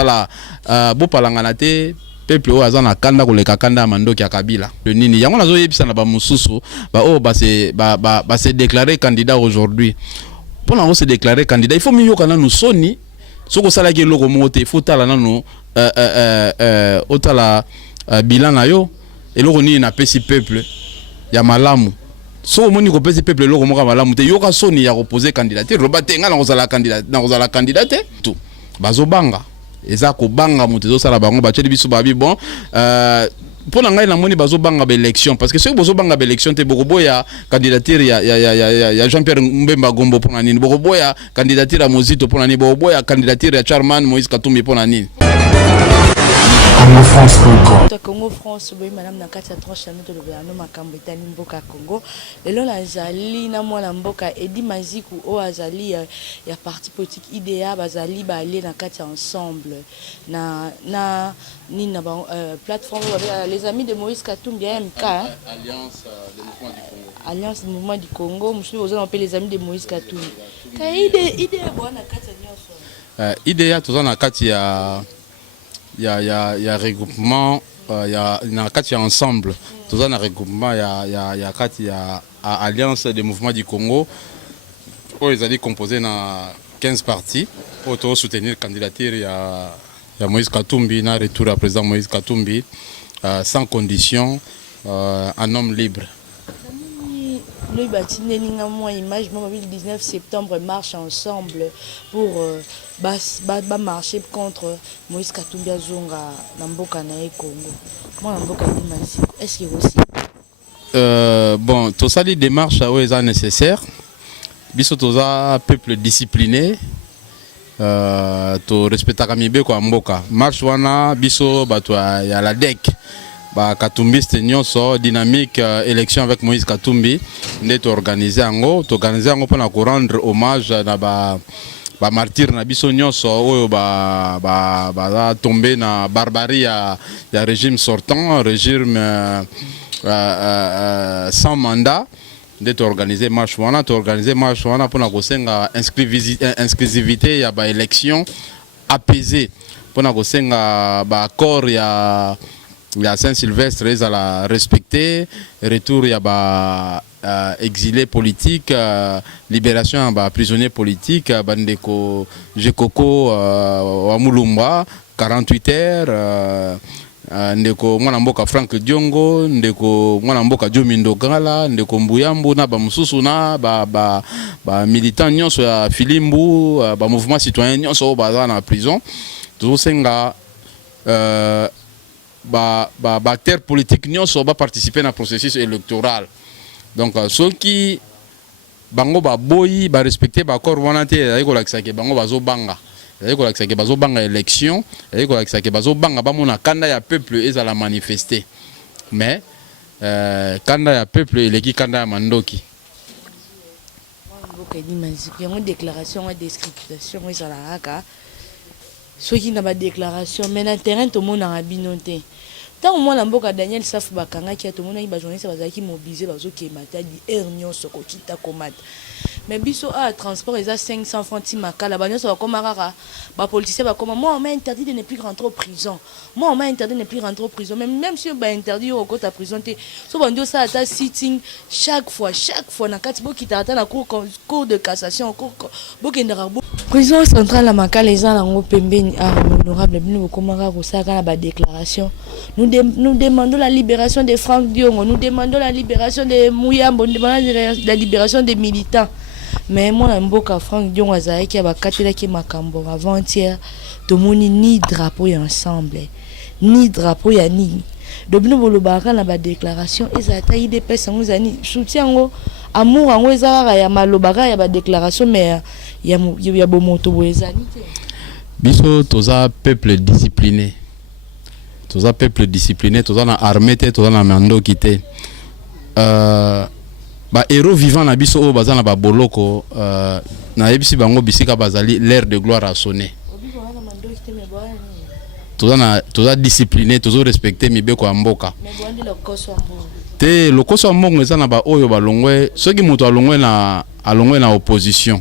la bopalangana te peuple o azana kanda koleka kanda mandoki ya Kabila le nini yango nazo yebisa na ba mususu ba o ba se déclarer candidat aujourd'hui pour na se déclarer candidat il faut mieux kana nous soni soko sala ke loko mote il faut tala nanu otala bilan na yo eloko nini na pesi peuple ya malamu so moni ko pesi peuple loko moka malamu te yoka soni ya reposer candidature robatenga na kozala candidat tout bazobanga eza ko banga mutezo sala bango bacheli biso babi bon pour ngai na moni bazobanga ba élection parce que ceux bazobanga ba élection te bokoboya candidature ya Jean-Pierre Mbemba Gombo pour nani bokoboya candidature ya Mozito pour nani bokoboya candidature ya Charman Moïse Katumbi pour nani Congo France Congo. Congo France boy madame na kati ya tranche ya to le no makambo etali mboka Congo lelo na zali na mwana mboka Edi Maziku o azali ya parti politique IDEA bazali ba aller na kati ensemble na ni na plateforme les amis de Moïse Katumbi MK Alliance du mouvement du Congo monsieur vous appelez les amis de Moïse Katumbi ka IDEA bwana kati ya nyonso IDEA toza na kati ya regroupement na kati ya ensemble toza na regroupement ya kati ya alliance des mouvements du Congo où ils allaient composer na 15 partis pour soutenir candidature ya Moïse Katumbi na retour à président Moïse Katumbi sans condition un homme libre. Le bâtiment ninga moi image le 19 septembre marche ensemble pour marcher contre Moïse Katumbi Zonga na mboka na Congo. Moi na mboka Edi Maziku est-ce que aussi bon tout ça les démarches ouais ça nécessaire biso toza peuple discipliné to respectaka mibeko ya mboka marche wana biso bato ya la DEC ba Katumbi nyonso dynamique élection avec Moïse Katumbi ndeto organiser ango pour na rendre hommage na ba martyr na biso nyonso oyo ba tomber na barbarie ya régime sortant régime sans mandat ndeto organiser marche wana pour na kosenga inscriptivité ya ba élection apaisée pour na kosenga ba accord ya Saint-Sylvestre ils la respecter retour ya ba exilé politique libération ba prisonnier politique bandeko Jekoko wa Mulumba 48 heures ndeko mwana mboka Frank Diongo ndeko mwana mboka Jomindo Gala ndeko Mbuyambu na ba mususu na ba militant nyonso ya Filimbu ba mouvement citoyen nyonso ba na prison tout senga acteurs politiques nyonso ba participer na processus électoral donc ceux qui bango ba boyi ba respecter ba accord wana te ayiko lakisa ke bango bazobanga élection ayiko lakisa ke bazobanga ba mona kanda ya peuple ezala manifester mais kanda ya peuple eleki kanda ya mandoki mboka Edi Maziku yango déclaration et description ezala haka soki na ba déclaration mais na terrain to mona abino te tant moi na mboka Daniel Safu bakanga ki to mona ba journaliste bazaki mobiliser bazoki mata di nyonso ko kita komata mais biso a transport eza 500 francs makala ba nyonso bakoma kaka ba politicien bakoma moi on m'a interdit de ne plus rentrer en prison même si ba interdit au côté prison te so bandio ça ata sitting chaque fois na kati bokita ata na cour de cassation bokendaka prison centrale la makala eza nango pembeni honorable bino bokomaka kosaka na ba déclaration nous demandons la libération de Frank Diongo, nous demandons la libération de Mouyambo, nous demandons la libération des militants. Mais moi, mboka Frank Diongo azaki ki abakatela ki makambo avant-hier, to moni ni drapeau ensemble, ni drapeau ya nini. Dobino bolobaka na ba déclaration ezata IDPS ngo zani soutien ngo amour ngo ezaka ya malobaka ya ba déclaration mais ya bomoto boezani te. Biso toza peuple discipliné. Toza peuple discipliné, toza na armée te, toza na mandoki te. Ba héros vivant na biso o baza na ba boloko na yebisi bango bisika bazali l'heure de gloire a sonné. Toza discipliné, toza respecter mibeko ya mboka. Te lokoso ya mbongo eza na ba oyo balongwe, soki moto alongwe na opposition.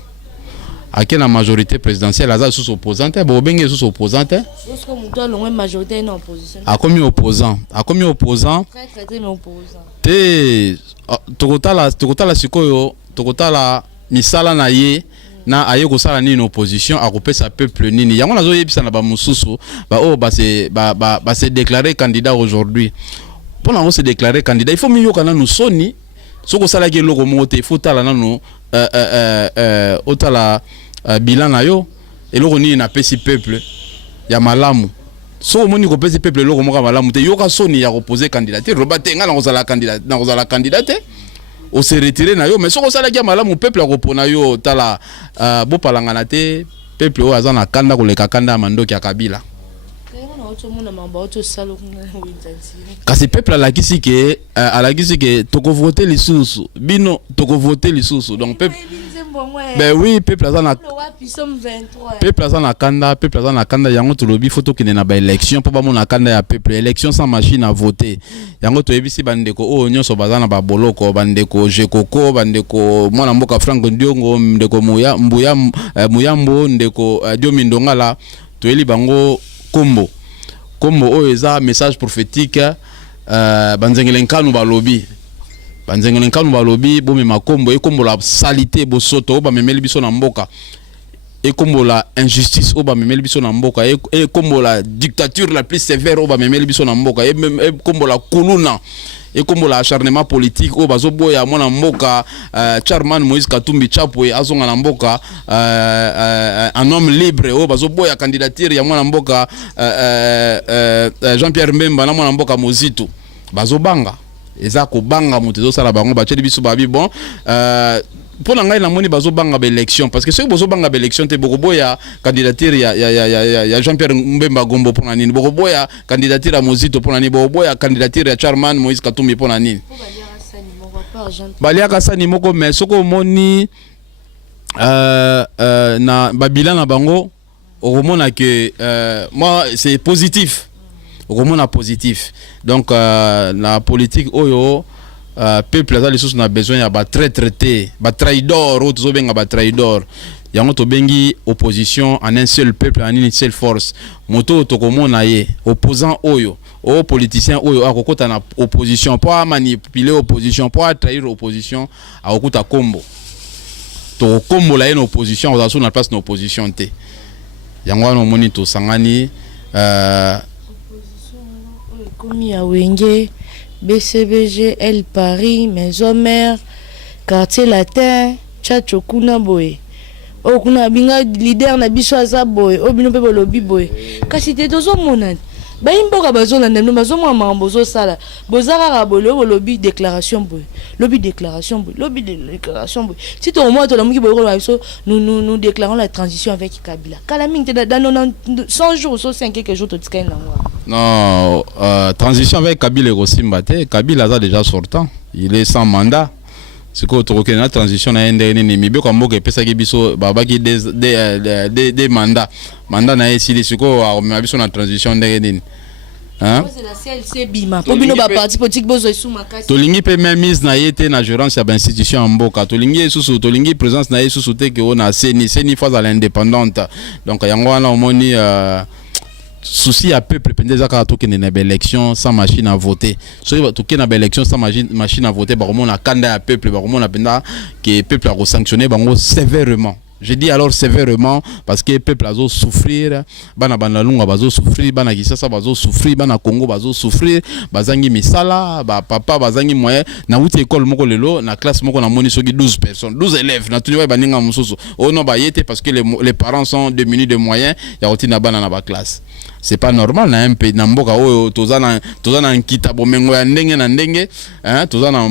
ake na majorité présidentielle aza sous opposante bo benge sous opposante est-ce que muto alongwe majorité na opposition akomi opposant très très mais opposant te tokotala sikoyo tokotala misala na ye na aye kosala nini opposition akopesa peuple nini yango nazoyebisa na bamosusu oyo base déclarer candidat aujourd'hui mpona ngo se déclarer candidat il faut miyoka nanu soni soki osalaki eloko moko te il faut tala nanu otala bilan na yo eloko nini napesi peuple ya malamu soki omoni kopesi peuple eloko moko ya malamu te yoka soni ya kopose candidature loba te nga nakozala candidat te o se retirer na yo mais soki osalaki ya malamu peuple akopona yo tala bopalangana te peuple oyo aza na kanda koleka kanda ya mandoki ya Kabila kasi peuple alakisi ke tokovote lisusu bino tokovote lisusu donc peuple ben oui peuple aza na kanda yango tolobi faut tokende na ba élection po bamona kanda ya peuple élection sans machine à voter yango toyebisi bandeko oyo nyonso baza na ba boloko bandeko Jekoko bandeko mwana mboka Frank Ndiongo ndeko Muyambo ndeko Diomi Ndongala toyeli bango kombo oyo eza message prophétique banzengele nkanu balobi bomema kombo ekombo la salité bosoto oyo bamemeli biso na mboka ekombo la injustice oyo bamemeli biso na mboka ekombo la dictature la plus sévère oyo bamemeli biso na mboka ekombo la kuluna ekombo la acharnement politique oyo bazoboya mwana mboka Charman Moïse Katumbi Chapwe azonga na mboka un homme libre oyo bazoboya candidature ya mwana mboka Jean-Pierre Mbemba na mwana mboka Mozito bazobanga eza kobanga moto ezosala bango bacheli biso babi bon pona ngai namoni bazobanga ba élection parce que soki bozobanga ba élection te bokoboya candidature ya Jean-Pierre Mbemba Gombo pona nini bokoboya candidature ya Mozito pona nini bokoboya candidature ya Charman Moïse Katumbi pona nini baliaka sani moko mais soko omoni na babila na bango okomona que moi c'est positif okomona positif donc la politique oyo peuple azali sous na besoin ya ba traité ba traidor ou to benga ba traidor yango to bengi opposition en un seul peuple en une seule force moto to komona ye opposant oyo o politicien oyo akokota na opposition pour manipuler opposition pour trahir opposition akokota kombo to kombo la une opposition ozaso na place na opposition te yango wana moni to sangani opposition komi ya wenge BCBG, El Paris, Maison Mère, Quartier Latin, Tchacho Kuna Boy. O kuna binga leader na biso aza boy, o bino pe bolobi boy. Kasi te tozo monane. Ba imboka bazona ndemno bazomwa mambo zo sala. Bozara rabolo bolobi déclaration boy. Lobby déclaration boy. Si ton mois to la muki boy nous déclarons la transition avec Kabila. Kala mingi te dans 100 jours so 5 quelques jours to tskai na moi. Non, transition avec Kabila et Rossimbate. Kabila a déjà sortant. Il est sans mandat. C'est quoi la transition na ndene mi beko mboka pesa ki biso babaki des mandats. Mandat na esili siko a biso na transition ndene. Hein? C'est la CLC bima. Pour bino ba parti politique bozo sous makasi. Tolingi pe même mise na yete na gérance ya ba institution mboka. Tolingi susu tolingi présence na susu te ke ona seni phase à l'indépendante. Donc yango wana omoni souci à peuple pendeza ka to kene na élection sans machine à voter so to kene na élection sans machine à voter ba komona kanda ya peuple ba komona penda que peuple a sanctionné bango sévèrement. Je dis alors sévèrement parce que peuple a souffrir bana lunga bazo souffrir bana Kisasa bazo souffrir bana Congo bazo souffrir bazangi misala ba papa bazangi moyen na wuti école moko lelo na classe moko na moni soki 12 personnes 12 élèves na tuni ba ninga mususu oh non ba yete parce que les parents sont démunis de moyens ya otina bana na ba classe. C'est pas normal na un pays na mboka oyo tozana nkita bomengo ya ndenge na ndenge hein tozana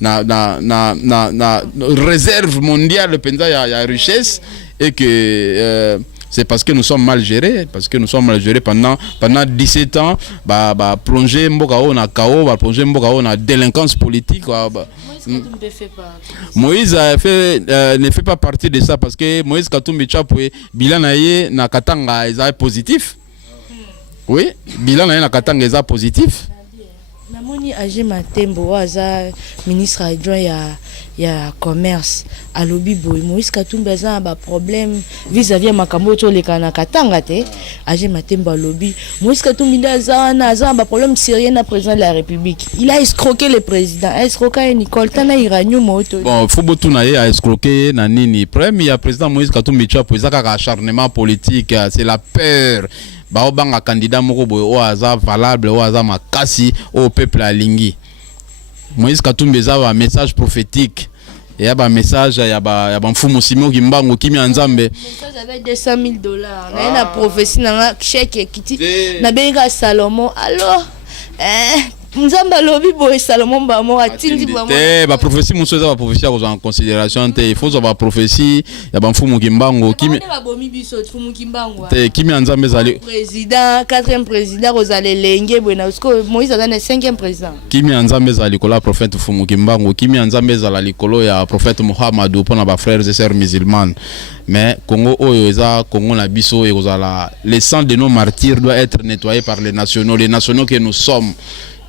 na réserve mondiale penza ya richesse et que c'est parce que nous sommes mal gérés pendant 17 ans ba plonger mboka oyo na chaos ba plonger mboka oyo na délinquance politique Moïse ne fait pas partie de ça parce que Moïse Katumbi Chapwe bilan na ye na Katanga est positif. Oui, bilan na Katanga est positif. Namoni Age Matembo aza ministre adjoint ya commerce alobi boy Moïse Katumbi aza ba problème vis-à-vis ya makambo to le kana katanga te age matemba alobi Moïse Katumbi aza ba problème sérieux na président de la République. Il a escroqué le président, a escroqué Nicole Tana Iranium moto. Bon, faut botu na ye a escroqué na nini. Premier ya président Moïse Katumbi tu as ka acharnement politique, c'est la peur. Ba obanga candidat moko boy o aza valable o aza makasi au peuple alingi. Moïse Katumbi a un message prophétique. Il y a un message, il y a un mfumu Simon Kimbango qui m'a nzambe. Message avec $200,000. Na une prophétie na chèque kiti na benga Salomon. Alors Nzamba lobi boy Salomon ba mo atindi ba mo. Ba prophétie muso za ba prophétie ko en considération te il faut za ba prophétie ya ba mfumu Kimbango qui ba bomi biso mfumu Kimbango. Te qui mi nzambe zali président 4e président Rosale Lenge bwana usko Moïse azana 5e président. Qui mi nzambe zali ko la prophète mfumu Kimbango qui mi nzambe zala likolo ya prophète Muhammad pour na ba frères et sœurs musulmans. Mais Congo oyo eza Congo na biso et kozala le sang de nos martyrs doit être nettoyé par les nationaux que nous sommes.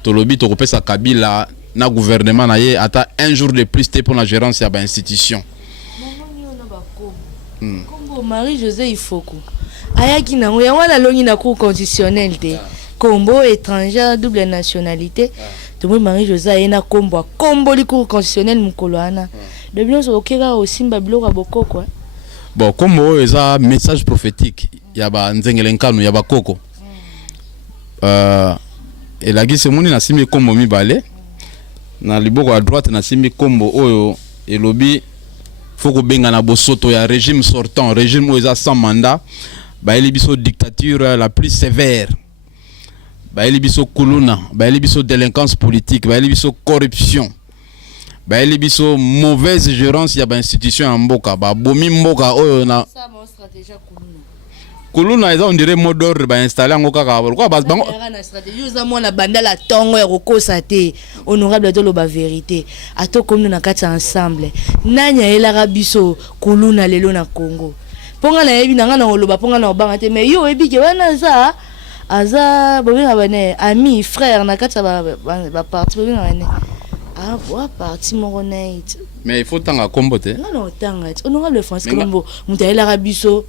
Tolobi to kopesa Kabila na gouvernement na ye ata un jour de plus pour la gérance ya ba institution. Kombo Marie-José Ifoko ayaki na ya wana longi na cour constitutionnelle te kombo étranger double nationalité to Marie-José ena kombo li cour constitutionnelle mukolo ana de bien so okera osimba biloko bokoko. Bon kombo eza message prophétique ya ba nzengelenkano ya ba koko. Et la guise moni na simi kombo mibale na liboko à droite na simi kombo oyo elobi faut ko benga na bosoto ya régime sortant régime oyo sans mandat ba elibiso dictature la plus sévère ba elibiso kuluna ba elibiso délinquance politique ba elibiso corruption ba elibiso mauvaise gérance ya ba institution en mboka ba bomi mboka oyo na ça mon stratégie kuluna Kuluna eza on dirait mot d'ordre ba installer ngo kaka quoi bas bango na stratégie uza mona bandala tongo ya kokosa te honorable de lo ba vérité atokomi na kati ensemble nanya elaka biso Kuluna lelo na Congo ponga na yebi nanga na oloba ponga na obanga te mais yo ebi ke wana za aza bobenga bane ami frère na kati ba parti bobenga bane wa parti moko night mais il faut tanga kombo te non tanga honorable France Colombo mutaela biso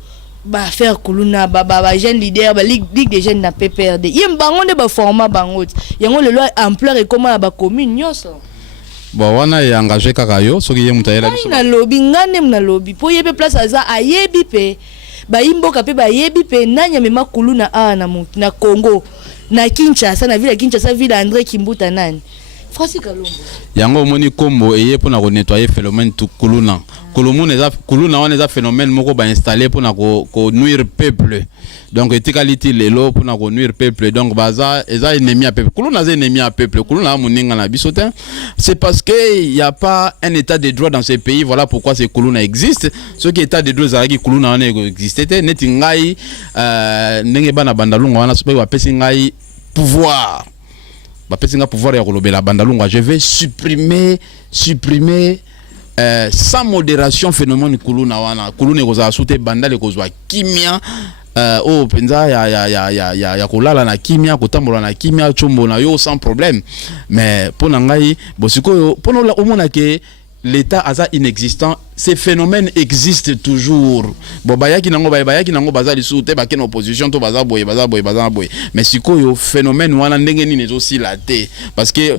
ba faire Kuluna ba jeune leader ba ligue des jeunes na PPRD yembango nde ba format bango yango lelo ampleur et comment ba commune nyoso bon wana ya engagé kaka yo soki ye mutaela biso na lobby ngane na lobby po yebe place aza ayebi pe ba imboka pe ba yebi pe nanya mema Kuluna na Congo na Kinshasa na ville ya Kinshasa ville André Kimbuta nani Francis Kalombo yango moni kombo eye pona ko nettoyer phénomène tout Kuluna Kuluna wana eza phénomène moko ba installer pona ko nuire peuple donc etikalité lelo pona ko nuire peuple donc baza eza ennemi à peuple Kuluna eza ennemi à peuple Kuluna moninga na biso te c'est parce que il y a pas un état de droit dans ce pays voilà pourquoi ce Kuluna existe ce qui état de droit zalaki Kuluna wana existe te neti ngai ndenge bana bandalunga wana sope ba pesi ngai pouvoir ba pesi ngai pouvoir ya kolobela bandalunga je vais supprimer sans modération phénomène Kuluna wana Kuluna kozala sute bandale kozwa kimia o penza ya kolala na kimia kotambola na kimia chombo na yo sans problème mais pona ngai bosiko pona omona ke l'état asa inexistant ces phénomènes existent toujours bon bayaki nango bazali sute ba ken opposition to baza boye mais sikoyo phénomène wana ndenge nini aussi la té parce que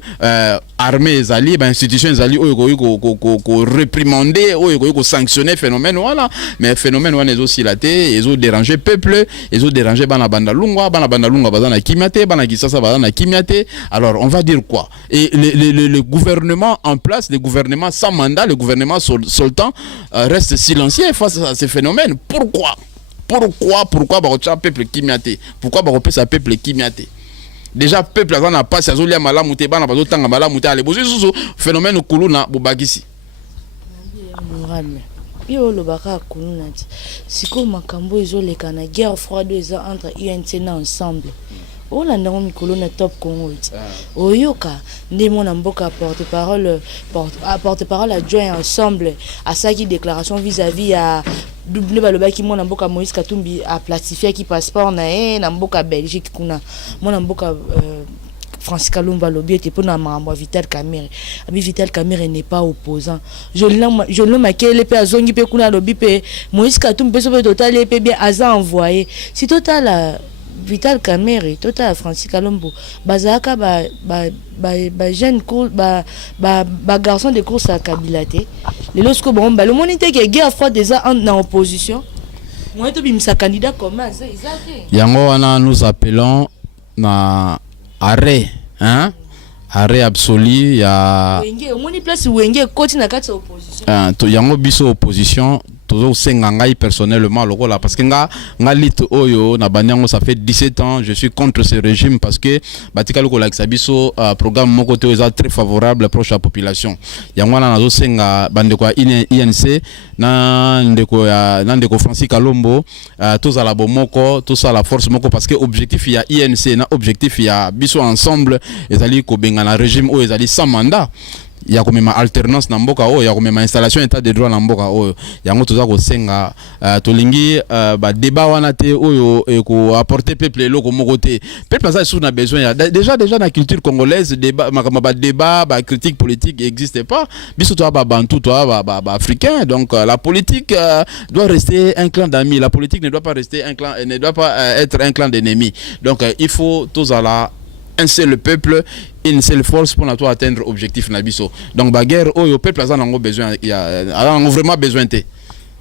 armée ezali ba institution ezali oyo ko réprimander oyo ko sanctionner phénomène wana mais phénomène wana aussi la té ezo déranger peuple ezo déranger bana bandalungwa baza na kimiate bana kisasa baza na kimiate alors on va dire quoi et le gouvernement en place le gouvernement sans mandat le gouvernement soltant reste silencieux face à ces phénomènes. Pourquoi barocha peuple kimiate pourquoi baropesa peuple kimiate déjà peuple azana passe azolia malamu te bana bazotanga malamu te ale bozusu phénomène Kuluna bobakisi yo lobaka Kuluna siko makambo ezoleka na guerre froide eza entre UNC na ensemble olanda ngo mikolo na top Congo oyoka nde mona mboka porte-parole adjoint ensemble à ça qui déclaration vis-à-vis à double balobaki mona mboka Moïse Katumbi a plastifié qui passeport na mboka Belgique kuna mona mboka Francis Kalomba lobby était pour na mambo Vital Kamerhe. Abi Vital Kamerhe n'est pas opposant. Je l'ai marqué le pe azongi pe kuna lobby pe Moïse Katumbi pe so pe total pe bien aza envoyé. Si total Vital Kamerhe, total Francis Kalombo, bazaka ba jeune cour ba garçon de course à Kabilate. Le lorsque bon le monde était que guerre froide déjà en opposition. Moi to bimisa candidat comment ça yango wana nous appelons na arrêt hein arrêt absolu ya wenge omoni place wenge koti na kati opposition to yango biso opposition toujours senga ngai personnellement lokola parce que nga lit oyo na banyango ça fait 17 ans je suis contre ce régime parce que batika lokola kisabiso programme moko te eza très favorable proche à la population yango wana nazo senga bande kwa INC na ndeko Francis Kalombo tous à la bomoko tous à la force moko parce que objectif ya INC na objectif ya biso ensemble ezali ko benga na régime oyo ezali sans mandat ya komema alternance na mboka oyo ya komema installation état de droit na mboka oyo yango toza ko senga tolingi ba débat wana te oyo ko apporter peuple loko moko te peuple ça sous na besoin ya déjà na culture congolaise débat ba débat ba critique politique n'existe pas biso to ba bantu to ba africain donc la politique doit rester un clan d'amis la politique ne doit pas rester un clan ne doit pas être un clan d'ennemis donc il faut tous à la un seul peuple, une seule force pour atteindre l'objectif nabiso. Donc la guerre, le peuple a besoin, il a vraiment besoin de.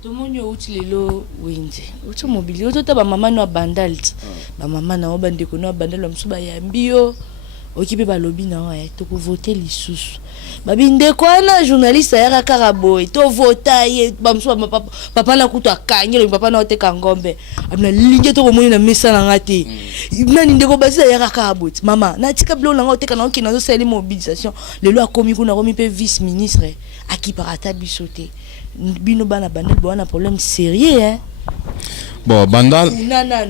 Tout le monde a utilisé Windy. Tout le monde a utilisé maman na bandal. Maman na bande ko na bandal msuba ya mbio. Okipe ba lobby na wa to ko voter lisusu. Babinde kwa na journaliste ya Karabo to vota ye bamsuba papa na kutu akanyelo papa na oteka ngombe. Amna linge to ko moni na mesa na ngati. Nani ndeko basisa ya Karabo. Mama na tika blo na oteka na okina zo sali mobilisation. Le loi komi kuna komi pe vice ministre akiparata bisote. Bino bana bandal bo na problème sérieux hein. Bon, Bandal.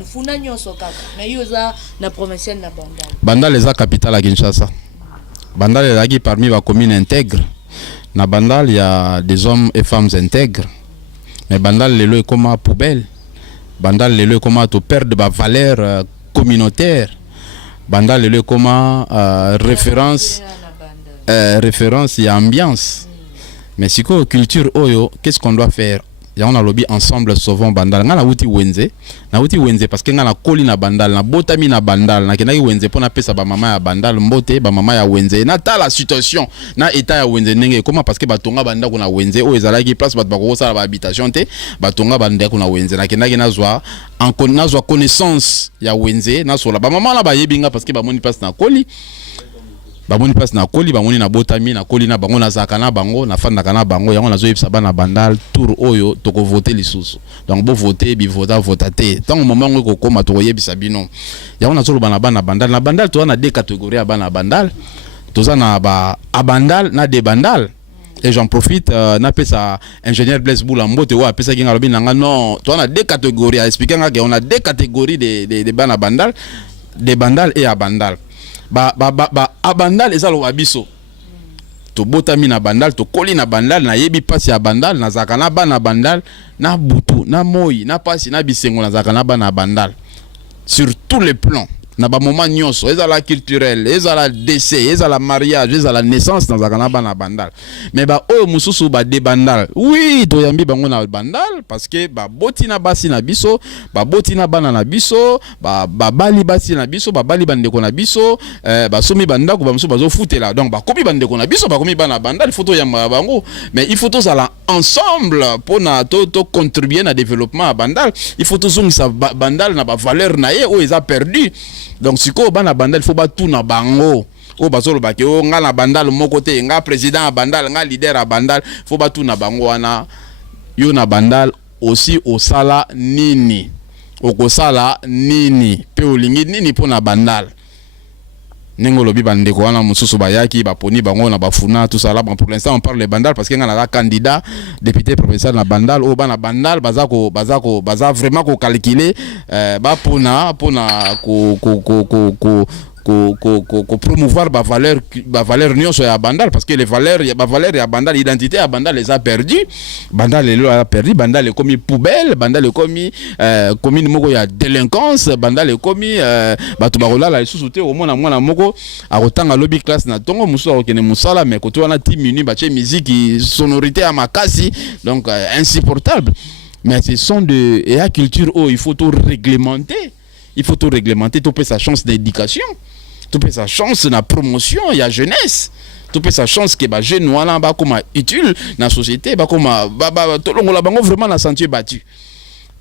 Funa nyonso kaka. Na yoza na provincial na Bandal. Bandal est la capitale à Kinshasa. Bandal est là parmi les communes intègres. Na Bandal, il y a des hommes et femmes intègres. Mais Bandal, le est comme poubelle. Bandal, le est comme to perdre de valeur communautaire. Bandal, le est comme référence et ambiance. Mais si quoi culture oyo, qu'est-ce qu'on doit faire? Ya on a lobby ensemble sauvons Bandal ngana wuti wenze parce que ngana koli na Bandal na botami na Bandal na kenaki wenze pona pesa ba mama ya Bandal mbote ba mama ya wenze na ta la situation na état ya wenze ndenge comment parce que batonga banda kuna wenze o ezalaki place bat bako sala ba habitation te batonga banda kuna wenze na kenaki nazwa connaissance ya wenze na sola ba mama na ba yebinga parce que ba moni place na koli bamoni passe na koli bamoni na botami na koli na bango na zakana bango na fanda kana bango yango nazo yebisa bana Bandal tour oyo toko voter lisusu donc bo voter bi vota te tant moment ngo ko koma to yebisa bino yango nazo bana Bandal na Bandal to na deux catégories ya bana Bandal toza na ba abandal na de Bandal et j'en profite na pesa ingénieur Blaise Boula mbote wa pesa kinga lobi nanga non to na deux catégories à expliquer nga on a deux catégories de bana Bandal de Bandal et abandal abandal ezalo wabiso to botami na Bandal to koli na Bandal na yebi pasi ya Bandal na zakana bana Bandal na butu na moi na pasi na bisengo na zakana bana Bandal sur tous les plans na ba moment nyonso ezala culturel ezala décès ezala mariage ezala naissance na zakana bana Bandal mais ba oyo mususu ba de Bandal oui to yambi bango na Bandal parce que ba boti na basi na biso ba boti na bana na biso ba bali basi na biso ba bali bandeko na biso ba somi bandako ba mususu bazo futela donc ba komi bandeko na biso ba komi bana Bandal il faut to yamba bango mais il faut to sala ensemble pour na to contribuer na développement à Bandal il faut to zongisa Bandal na ba valeur na ye o eza perdu. Donc si ko bana Bandal il faut ba tout na bango o bazolo ba ke o nga na Bandal moko te nga président à Bandal nga leader à Bandal faut ba tout na bango wana yo na Bandal aussi au sala nini okosala nini pe olingi nini po na Bandal Nengo lobi bandeko wana mususu bayaki baponi bango na bafuna tout ça là bon pour l'instant on parle de Bandal parce que nga na candidat député provincial na Bandal o bana Bandal baza vraiment ko calculer ba pona ko promouvoir ba valeur nyonso ya bandal parce que les valeurs ya bandal identité ya bandal les a perdu bandal les a perdu bandal est comme poubelle bandal est comme commune moko ya délinquance bandal est comme bato barola la sous te au mona mwana moko akotanga lobby class na tongo musu akene musala mais koto wana 10 minutes ba musique sonorité à makasi donc insupportable mais ce sont de et la culture il faut tout réglementer. Il faut tout réglementer, tout peut sa chance d'éducation, tout peut sa chance de promotion, il y a jeunesse, tout peut sa chance que les jeunes voilà ba comme utile dans la société, ba comme tout le monde vraiment dans sentier battu.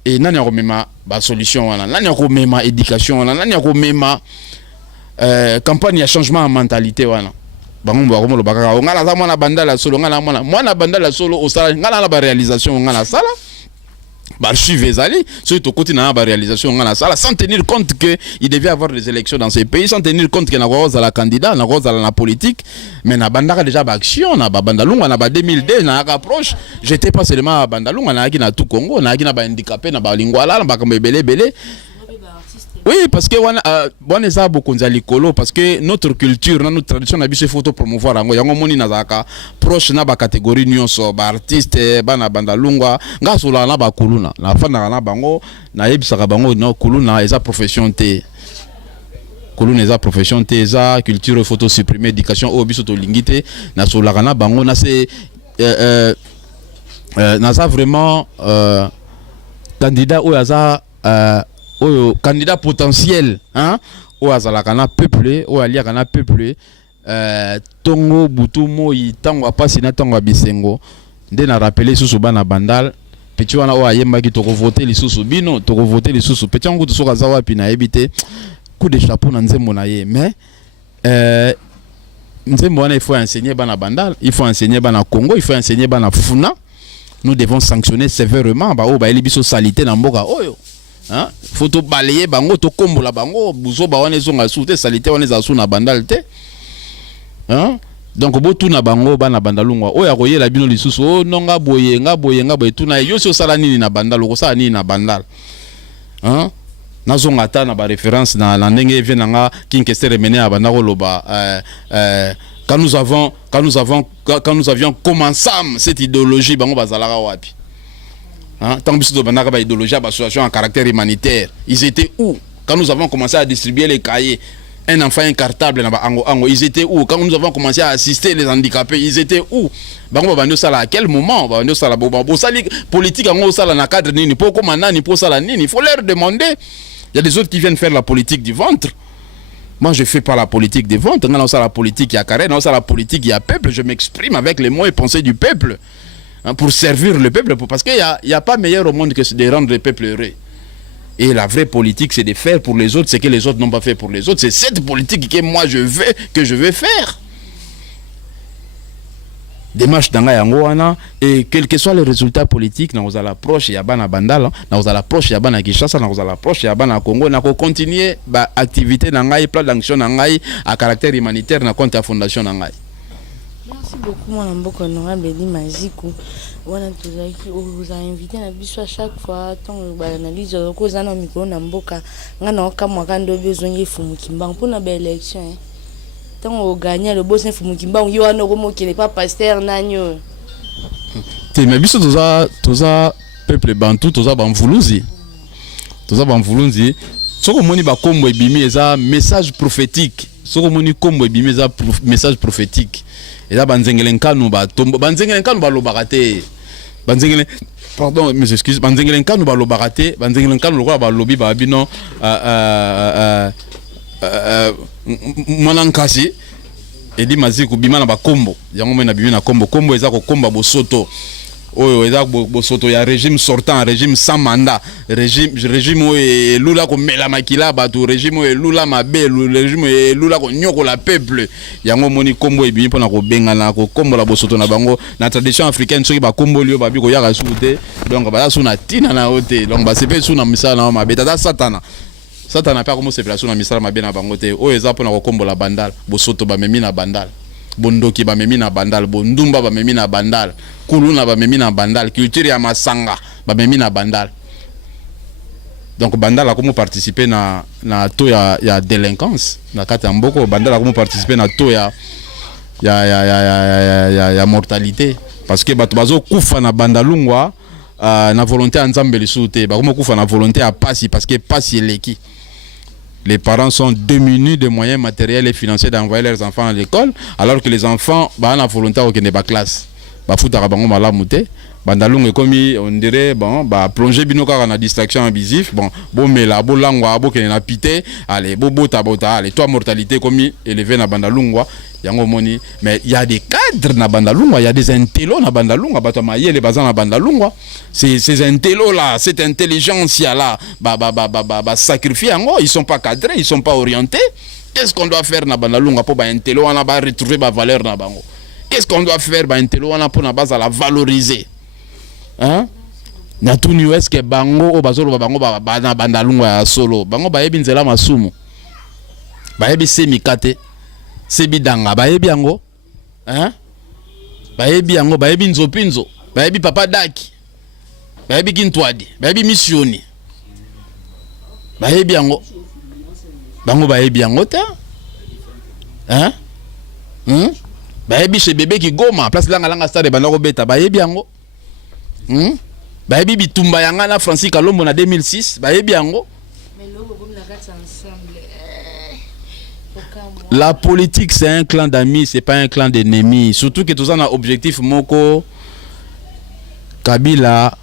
Et nani a même ba solution voilà, nani a même éducation voilà, nani a même campagne de changement de mentalité voilà. Bango ba comme le bakaka ngala za mwana bandala solo ngala mwana bandala solo au sala ngala la réalisation ngala sala. Archive ezali so to côté na ba réalisation ngana sala sans tenir compte que il devait avoir des élections dans ces pays sans tenir compte que na cause la candidat na cause la politique mais na bandaka déjà ba action na ba bandalunga na ba 2002 na approche j'étais pas seulement à bandalunga na ki na tout Congo na ki na ba handicapé na ba lingwala na ba belé. Oui, parce que on est beaucoup de likolo parce que notre culture, notre tradition, na biso photo promouvoir yango yango moni nazaka proche na ba catégorie nyonso ba artiste bana bandalungwa nga sola na ba kuluna na fana na bango na yebisaka bango no kuluna eza profession te kuluna eza profession te eza culture photo supprimer éducation o biso to lingite na sola na bango na c'est na ça vraiment candidat ou aza candidat potentiel hein o azalaka na peuple o aliaka na peuple tongo butumo itango apasi na tango bisengo nde na rappeler susu bana bandal petit wana o ayemba ki toko voter lisusu bino toko voter lisusu petit ngo to soka zawa pina ebite coup de chapeau na nzembo na ye mais nzembo wana il faut enseigner bana bandal il faut enseigner bana Congo il faut enseigner bana Funa nous devons sanctionner sévèrement ba o ba elibiso salité na mboka oyo. Hein? Faut tout balayer bango to kombola bango buzo ba wana zonga soute salité wana za suna bandal te. Hein? Donc botu na bango bana bandalungwa oya koyela bino lisusu o nonga boye tuna yo so sala nini na bandal ko sala nini na bandal. Hein? Na zonga ta na ba référence na ndenge venanga kinkestere mené a bandako loba quand nous avions commencé cette idéologie bango bazalaka wapi. Tant que nous avons une idéologie à caractère humanitaire, ils étaient où quand nous avons commencé à distribuer les cahiers, un enfant incartable, ils étaient où quand nous avons commencé à assister les handicapés, ils étaient où à quel moment politique il faut leur demander. Il y a des autres qui viennent faire la politique du ventre. Moi, je ne fais pas la politique du ventre. Non, c'est la politique, il y a carré, non, c'est la politique, il y a peuple. Je m'exprime avec les mots et pensées du peuple. Pour servir le peuple, parce qu'il n'y a pas meilleur au monde que de rendre le peuple heureux. Et la vraie politique, c'est de faire pour les autres ce que les autres n'ont pas fait pour les autres. C'est cette politique que moi je veux faire. Démarche d'anga yangoana et quel que soit le résultat politique, nous allons l'approche ya bana bandala, nous allons l'approche ya bana Kinshasa, nous allons l'approche ya bana Congo, nous allons continuer ba activité nangai, plan d'action nangai à caractère humanitaire na compte à fondation nangai. Merci beaucoup, mon mboka honorable Eddie Maziku. On vous a invité à à chaque fois tant analyse cause na micro na mboka ngana okamwa kando bezonye fumukimba pour na belle élection. Tant on gagne le boss fumukimba on yo ana ko qui n'est pas pasteur nanyo. Te mais biso toza peuple bantu toza bamvuluzi. Toza bamvuluzi. Soko moni ba kombo ebimi eza message prophétique. Soko moni kombo ebimi eza message prophétique. Et là, Banzengelenkanu ba lobarate. Pardon, mes excuses. Banzengelenkanu ba lobarate. Banzengelenkanu ba lobi ba bino manankasi. Eddie Maziku bimana ba kombo. Yango mena bimina kombo. Kombo eza ko komba bosoto. Oyo eza bosoto ya régime sortant, régime sans mandat, régime oyo lula ko mela makila bato, régime oyo lula mabe, régime oyo lula ko nyoko la peuple. Yango moni kombo ebimi pona ko bengana ko kombo la bosoto na bango na tradition africaine soki ba kombo lio babi ko yaka soute. Donc ba suna tina na hote. Donc ba sepe suna misala na mabe tata satana. Satana pa komo sepe suna misala mabe na bango te. Oyo eza pona ko kombo la bandal, bosoto ba memi na bandal. Bondoki ba memi na bandal, bondumba ba memi na bandal, kuluna ba memi na bandal, culture ya masanga ba memi na bandal. Donc bandala comme participer na taux ya délinquance na kati ya mboko, bandala comme participer na taux ya mortalité, parce que bato bazo kufa na bandalungwa na volonté ya nzambe lisusu te, bakoma kufa na volonté ya pasi, parce que pasi eleki. Les parents sont démunis de moyens matériels et financiers d'envoyer leurs enfants à l'école, alors que les enfants ba na volonté au kende ba classe ba futaka bango malamu te. Bandalungu ekomi on dirait bon ba plonger bino kaka na distraction abusif, bon bomela bolangwa bokene na pité, allez bota allez toi mortalité komi élevé na bandalungwa yango moni. Mais il y a des cadres na bandalungwa, il y a des intellos na bandalungwa, bato mayele bazan na bandalungwa, ces intellos là, cette intelligence là ba sacrifier yango, ils sont pas cadrés, ils sont pas orientés. Qu'est-ce qu'on doit faire na bandalungwa pour ba intello on a ba retrouver ba valeur na bango? Qu'est-ce qu'on doit faire ba intello on a pour na base à la valoriser? Hein? Na tuni weske bango o bazolo bango na bandalungwa ya solo bango bayebi nzela masumu, bayebi semikate sebidanga, bayebi yango, hein? Bayebi yango, bayebi nzopinzo, bayebi papa daki, bayebi kintwadi, bayebi missioni, bayebi yango, bango bayebi yango te, hein? Bayebi chez bébé qui goma place langa stade bandako beta, bayebi yango. Bayebi bitumba yanga na Francis Kalombo na 2006, bayebi yango. Mais logo comme la carte ensemble. La politique c'est un clan d'amis, c'est pas un clan d'ennemis. Surtout que tout ça a objectif moko Kabila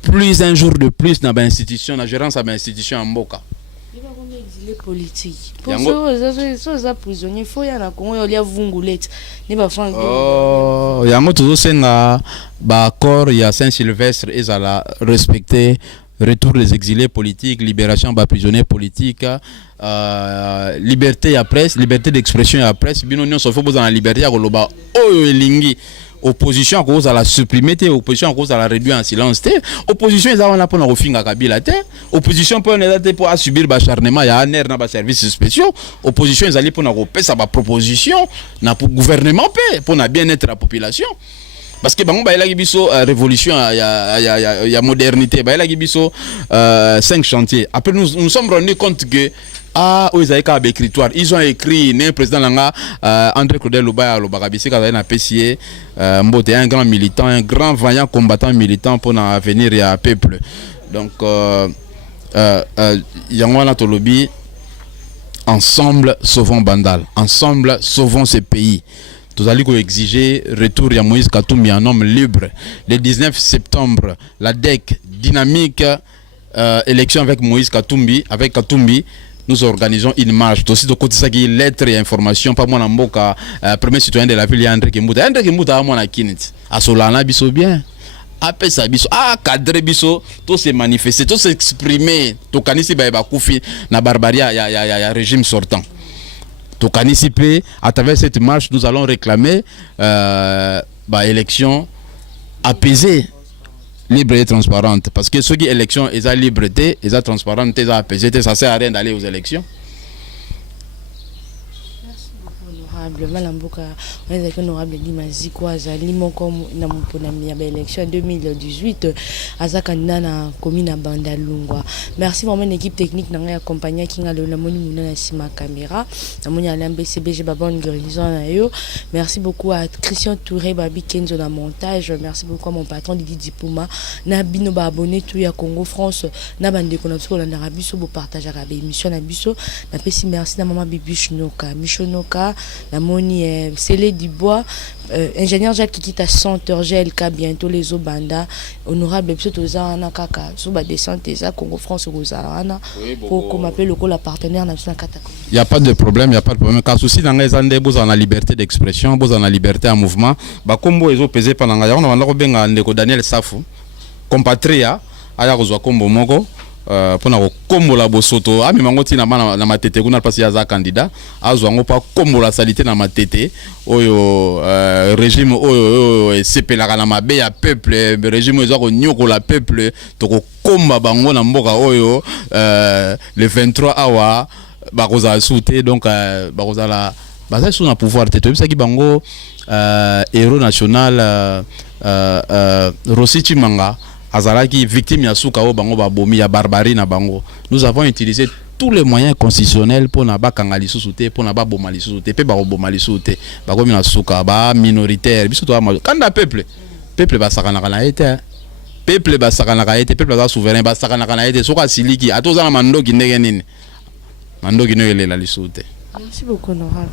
plus un jour de plus dans l'institution, la gérance à l'institution en Mboka. Il va comme exilé politique. Pour ça prisonnier, faut y en a Congo il y a vungulette. Ne pas faire. Oh, yango toujours c'est na ba accord il y a Saint-Sylvestre et ça la respecter. Retour des exilés politiques, libération des prisonniers politiques, liberté à presse, liberté d'expression à presse. Binonion sauf besoin la liberté à Goloba. Oh elingi. Opposition à cause à la supprimer, opposition à cause à la réduire en silence. Opposition ils ont pour refinga Kabila. Opposition pour subir l'acharnement. Il y a un air dans les services spéciaux. Opposition ils allaient pour repérer sa proposition pour gouvernement pour bien-être de la population. Parce que bango baila gibiso révolution il y a modernité baila gibiso 5 chantiers. Après nous sommes rendus compte que ils ont écrit le président Langa André Claudel Lubaya Lubagabisi quand il a PCA Mbote un grand militant, un grand vaillant combattant militant pour l'avenir et à peuple. Donc Yangwana Tolobi, ensemble sauvons Bandal, ensemble sauvons ce pays. Nous allons exiger retour à Moïse Katumbi, un homme libre. Le 19 septembre, la DEC dynamique élection avec Moïse Katumbi, avec Katumbi, nous organisons une marche. Aussi de côté ça qui lettres et informations, pas moi Namboka, premier citoyen de la ville André Kimbuta. André Kimbuta a moi na kinit. A Solana biso bien. Après ça biso cadre biso, tout se manifester, tout s'exprimer, tout kanisi ba kufi na barbarie ya régime sortant. Donc, à travers cette marche, nous allons réclamer élection apaisée, libre et transparente. Parce que ceux qui élection, ils ont liberté, ils ont transparente, ils ont apaisé, ça ne sert à rien d'aller aux élections. Malamboka honorable Limazi Kwazali moko na mponami ya élection 2018 aza candidat na commune à Bandalungwa. Merci vraiment l'équipe technique na accompagné kinga le na moni muna na sima caméra na moni ala BCBG babon organisation na yo. Merci beaucoup à Christian Touré Babi Kenzo na montage. Merci beaucoup à mon patron Didi Dipouma na bino ba abonné tout ya Congo France na bande ko na biso na rabiso bo partager ba émission na biso na pesi merci na mama Bibish Noka Michonoka la moni Célé Dubois, ingénieur Jacques qui quitte à Centre GLK bientôt les Obanda, honorable biso tozana kaka so ba descente za Congo France Rosana pour qu'on m'appelle le la partenaire national Katako. Il y a pas de problème, il y a pas de problème. Car souci dans les années vous en la liberté d'expression, vous en la liberté en mouvement, ba kombo ezo peser pendant nga on va benga ndeko Daniel Safu, compatria aya kozwa kombo moko pona ko kombola bosoto ami mangoti na matete kuna pasi ya za candidat azwa ngo pa kombola salité na matete oyo régime oyo sepelaka na mabe ya peuple régime ezo ko nyoko la peuple to ko komba bango na mboka oyo le 23 awa bakoza souté donc bakoza la baza sous na pouvoir te to bisa ki bango héros national Rossi Chimanga azalaki victime ya suka o bango babomi ya barbarie na bango. Nous avons utilisé tous les moyens constitutionnels pour na bakanga lisusu te, pour na ba boma lisusu te, pe ba boma lisusu te. Ba komi na suka ba minoritaire, biso to kanda peuple ba sakana kana ete. Peuple ba sakana kana ete, peuple ba souverain ba sakana kana ete, soka siliki atoza na mandoki ndenge nini. Mandoki no yelela lisusu te. Merci beaucoup, honorable.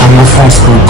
Congo France.com